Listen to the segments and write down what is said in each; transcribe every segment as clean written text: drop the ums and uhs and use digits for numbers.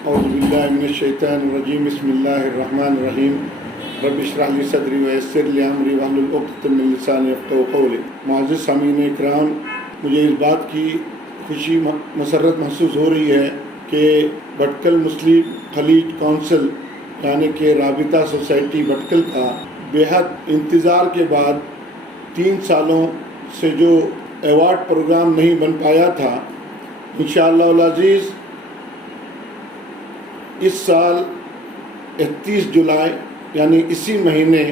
اعوذ باللہ من الشیطان الرجیم بسم اللہ الرحمن الرحیم رب اشرح لی صدری ویسر لی امری واحلل عقدۃ من لسانی یفقہوا قولی۔ معزز سامعین اکرام، مجھے اس بات کی خوشی مسرت محسوس ہو رہی ہے کہ بھٹکل مسلم خلیج کونسل یعنی کہ رابطہ سوسائٹی بھٹکل کا بے حد انتظار کے بعد 3 سالوں سے جو ایوارڈ پروگرام نہیں بن پایا تھا، انشاءاللہ العزیز اس سال 31 جولائی یعنی اسی مہینے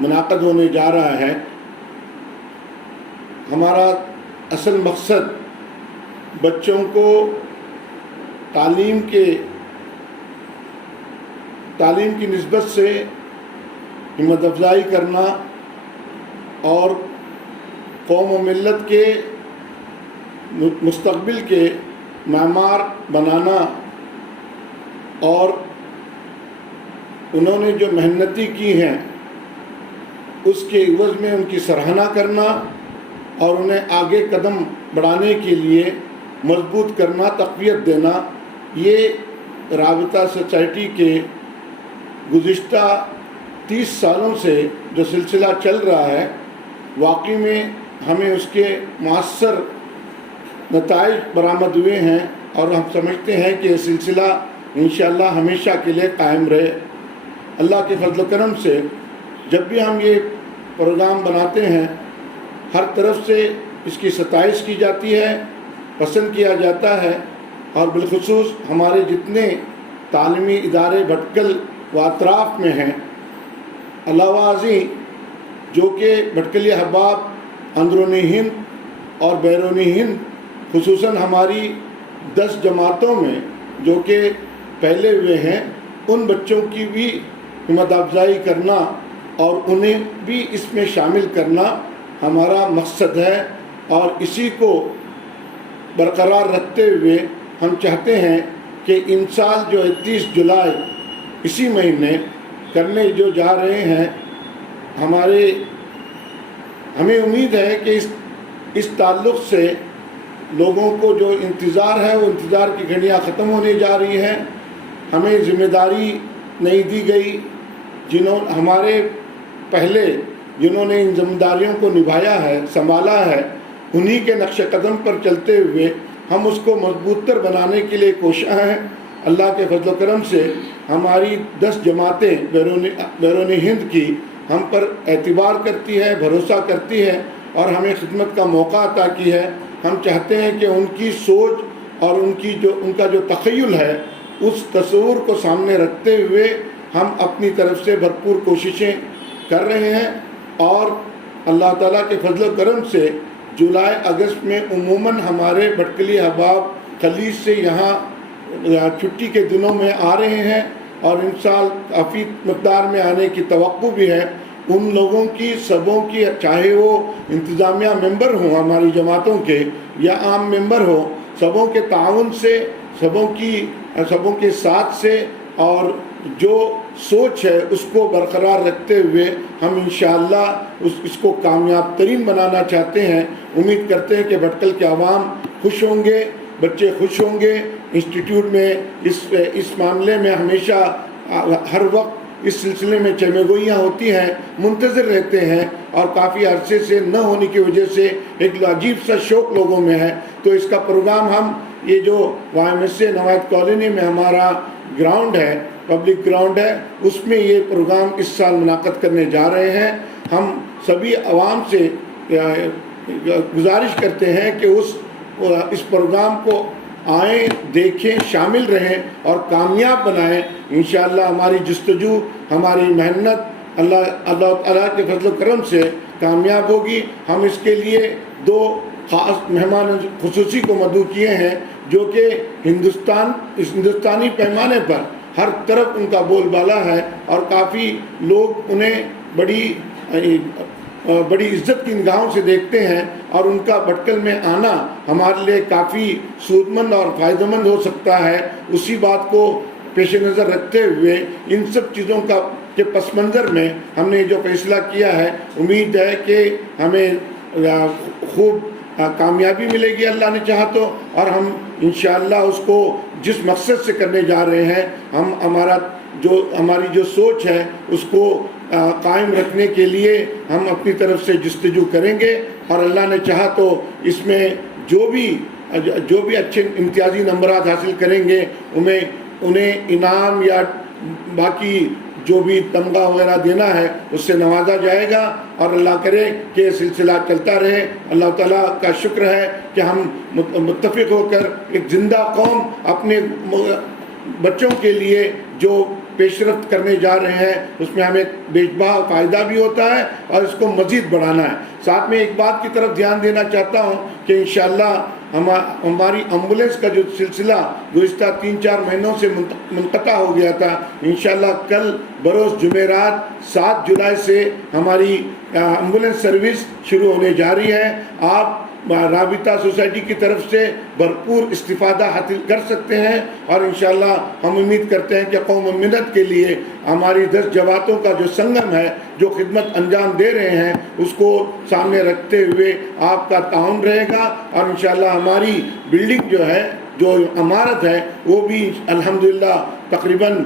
منعقد ہونے جا رہا ہے۔ ہمارا اصل مقصد بچوں کو تعلیم کی نسبت سے ہمت افزائی کرنا اور قوم و ملت کے مستقبل کے معمار بنانا اور انہوں نے جو محنتی کی ہیں اس کے عوض میں ان کی سراہنا کرنا اور انہیں آگے قدم بڑھانے کے لیے مضبوط کرنا، تقویت دینا، یہ رابطہ سوسائٹی کے گزشتہ 30 سالوں سے جو سلسلہ چل رہا ہے، واقعی میں ہمیں اس کے مؤثر نتائج برآمد ہوئے ہیں اور ہم سمجھتے ہیں کہ یہ سلسلہ انشاءاللہ ہمیشہ کے لیے قائم رہے۔ اللہ کے فضل و کرم سے جب بھی ہم یہ پروگرام بناتے ہیں، ہر طرف سے اس کی ستائش کی جاتی ہے، پسند کیا جاتا ہے، اور بالخصوص ہمارے جتنے تعلیمی ادارے بھٹکل و اطراف میں ہیں، علاوہ ازیں جو کہ بھٹکلی احباب اندرونی ہند اور بیرونی ہند خصوصاً ہماری 10 جماعتوں میں جو کہ پہلے ہوئے ہیں، ان بچوں کی بھی ہمت افزائی کرنا اور انہیں بھی اس میں شامل کرنا ہمارا مقصد ہے، اور اسی کو برقرار رکھتے ہوئے ہم چاہتے ہیں کہ ان سال جو 31 جولائی اسی مہینے کرنے جو جا رہے ہیں، ہمیں امید ہے کہ اس تعلق سے لوگوں کو جو انتظار ہے وہ انتظار کی گھڑیاں ختم ہونے جا رہی ہیں۔ ہمیں ذمہ داری نہیں دی گئی، ہمارے پہلے جنہوں نے ان ذمہ داریوں کو نبھایا ہے، سنبھالا ہے، انہی کے نقش قدم پر چلتے ہوئے ہم اس کو مضبوط تر بنانے کے لیے کوشاں ہیں۔ اللہ کے فضل و کرم سے ہماری 10 جماعتیں بیرونی ہند کی ہم پر اعتبار کرتی ہے، بھروسہ کرتی ہے اور ہمیں خدمت کا موقع عطا کی ہے۔ ہم چاہتے ہیں کہ ان کی سوچ اور ان کا جو تخیل ہے، اس تصور کو سامنے رکھتے ہوئے ہم اپنی طرف سے بھرپور کوششیں کر رہے ہیں، اور اللہ تعالیٰ کے فضل و کرم سے جولائی اگست میں عموماً ہمارے بھٹکلی احباب خلیج سے یہاں چھٹی کے دنوں میں آ رہے ہیں، اور ان سال کافی مقدار میں آنے کی توقع بھی ہے۔ ان لوگوں کی سبوں کی، چاہے وہ انتظامیہ ممبر ہوں ہماری جماعتوں کے یا عام ممبر ہوں، سبوں کے تعاون سے، سبوں کے ساتھ سے اور جو سوچ ہے اس کو برقرار رکھتے ہوئے ہم انشاءاللہ اس کو کامیاب ترین بنانا چاہتے ہیں۔ امید کرتے ہیں کہ بھٹکل کے عوام خوش ہوں گے، بچے خوش ہوں گے۔ انسٹیٹیوٹ میں اس معاملے میں ہمیشہ ہر وقت اس سلسلے میں چمیگوئیاں ہوتی ہیں، منتظر رہتے ہیں، اور کافی عرصے سے نہ ہونے کی وجہ سے ایک عجیب سا شوق لوگوں میں ہے۔ تو اس کا پروگرام ہم یہ جو YMCA نوائد کالونی میں ہمارا گراؤنڈ ہے، پبلک گراؤنڈ ہے، اس میں یہ پروگرام اس سال منعقد کرنے جا رہے ہیں۔ ہم سبھی عوام سے گزارش کرتے ہیں کہ اس پروگرام کو آئیں، دیکھیں، شامل رہیں اور کامیاب بنائیں۔ انشاءاللہ ہماری جستجو، ہماری محنت اللہ تعالیٰ کے فضل و کرم سے کامیاب ہوگی۔ ہم اس کے لیے 2 خاص مہمان خصوصی کو مدعو کیے ہیں جو کہ ہندوستانی پیمانے پر ہر طرف ان کا بول بالا ہے، اور کافی لوگ انہیں بڑی عزت کی نگاہوں سے دیکھتے ہیں، اور ان کا بھٹکل میں آنا ہمارے لیے کافی سودمند اور فائدہ مند ہو سکتا ہے۔ اسی بات کو پیش نظر رکھتے ہوئے ان سب چیزوں کے پس منظر میں ہم نے جو فیصلہ کیا ہے، امید ہے کہ ہمیں خوب کامیابی ملے گی اللہ نے چاہا تو، اور ہم انشاءاللہ اس کو جس مقصد سے کرنے جا رہے ہیں ہماری جو سوچ ہے اس کو قائم رکھنے کے لیے ہم اپنی طرف سے جستجو کریں گے، اور اللہ نے چاہا تو اس میں جو بھی اچھے امتیازی نمبرات حاصل کریں گے انہیں انعام یا باقی جو بھی تمغہ وغیرہ دینا ہے اس سے نوازا جائے گا، اور اللہ کرے کہ یہ سلسلہ چلتا رہے۔ اللہ تعالیٰ کا شکر ہے کہ ہم متفق ہو کر ایک زندہ قوم اپنے بچوں کے لیے جو پیش رفت کرنے جا رہے ہیں اس میں ہمیں بے بہا فائدہ بھی ہوتا ہے اور اس کو مزید بڑھانا ہے۔ ساتھ میں ایک بات کی طرف دھیان دینا چاہتا ہوں کہ انشاءاللہ ہماری ایمبولینس کا جو سلسلہ گزشتہ 3-4 مہینوں سے منقطع ہو گیا تھا، انشاءاللہ کل بروز جمعرات 7 جولائی سے ہماری ایمبولینس سروس شروع ہونے جا رہی ہے۔ آپ رابطہ سوسائٹی کی طرف سے بھرپور استفادہ حاصل کر سکتے ہیں، اور انشاءاللہ ہم امید کرتے ہیں کہ قوم و ملت کے لیے ہماری 10 جماعتوں کا جو سنگم ہے جو خدمت انجام دے رہے ہیں اس کو سامنے رکھتے ہوئے آپ کا تعاون رہے گا، اور انشاءاللہ ہماری بلڈنگ جو ہے، جو عمارت ہے، وہ بھی الحمدللہ تقریباً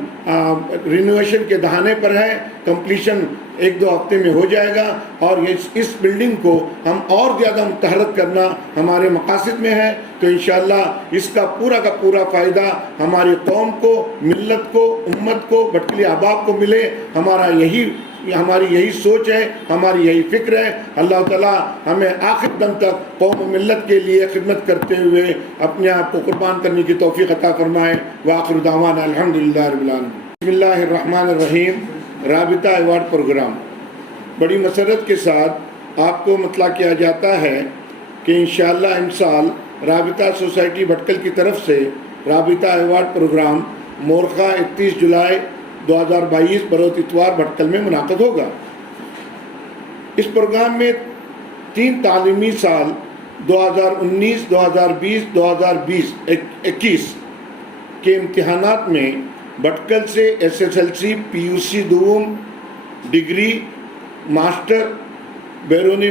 رینوویشن کے دہانے پر ہے۔ کمپلیشن 1-2 ہفتے میں ہو جائے گا، اور اس بلڈنگ کو ہم اور زیادہ متحرک کرنا ہمارے مقاصد میں ہے۔ تو انشاءاللہ اس کا پورا فائدہ ہماری قوم کو، ملت کو، امت کو، بھٹکلی احباب کو ملے۔ ہماری یہی سوچ ہے، ہماری یہی فکر ہے۔ اللہ تعالیٰ ہمیں آخر دم تک قوم و ملت کے لیے خدمت کرتے ہوئے اپنے آپ کو قربان کرنے کی توفیق عطا فرمائے۔ وآخر دعوانا الحمدللہ رب العالمین۔ بسم اللہ الرحمن الرحیم۔ رابطہ ایوارڈ پروگرام بڑی مسرت کے ساتھ آپ کو مطلع کیا جاتا ہے کہ انشاءاللہ امسال رابطہ سوسائٹی بھٹکل کی طرف سے رابطہ ایوارڈ پروگرام مورخہ 31 جولائی 2022 بروز اتوار بھٹکل میں منعقد ہوگا۔ اس پروگرام میں 3 تعلیمی سال 2019 2020 2021 کے امتحانات میں بھٹکل سے SSLC PUC دوم ڈگری ماسٹر، بیرونی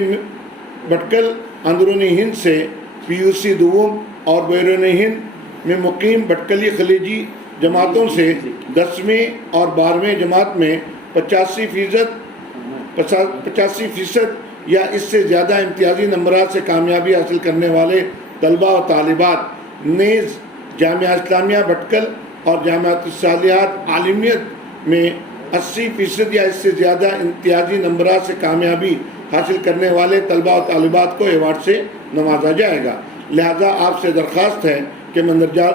بھٹکل اندرونی ہند سے PUC دوم اور بیرونی ہند میں مقیم بھٹکلی خلیجی جماعتوں سے 10ویں اور 12ویں جماعت میں 85% یا اس سے زیادہ امتیازی نمبرات سے کامیابی حاصل کرنے والے طلباء و طالبات نیز جامعہ اسلامیہ بھٹکل اور جامعۃ الصالحات عالمیت میں 80% یا اس سے زیادہ امتیازی نمبرات سے کامیابی حاصل کرنے والے طلباء و طالبات کو ایوارڈ سے نوازا جائے گا۔ لہذا آپ سے درخواست ہے کہ مندرجہ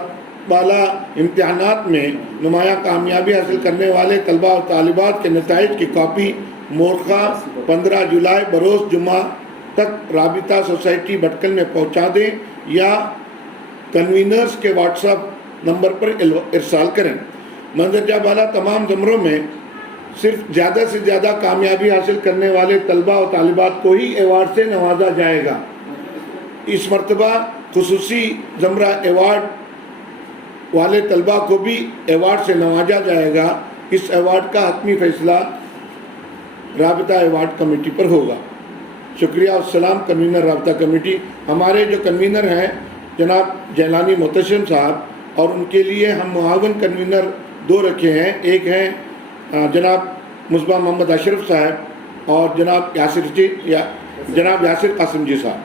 بالا امتحانات میں نمایاں کامیابی حاصل کرنے والے طلباء و طالبات کے نتائج کی کاپی مورخہ 15 جولائی بروز جمعہ تک رابطہ سوسائٹی بھٹکل میں پہنچا دیں یا کنوینرز کے واٹس ایپ نمبر پر ارسال کریں۔ مندرجہ بالا تمام زمروں میں صرف زیادہ سے زیادہ کامیابی حاصل کرنے والے طلباء و طالبات کو ہی ایوارڈ سے نوازا جائے گا۔ اس مرتبہ خصوصی زمرہ ایوارڈ والے طلباء کو بھی ایوارڈ سے نوازا جائے گا۔ اس ایوارڈ کا حتمی فیصلہ رابطہ ایوارڈ کمیٹی پر ہوگا۔ شکریہ والسلام۔ کنوینر رابطہ کمیٹی، ہمارے جو کنوینر ہیں جناب جیلانی محتشم صاحب، اور ان کے لیے ہم معاون کنوینر 2 رکھے ہیں۔ ایک ہیں جناب مصباح محمد اشرف صاحب اور جناب یاسر قاسم جی صاحب۔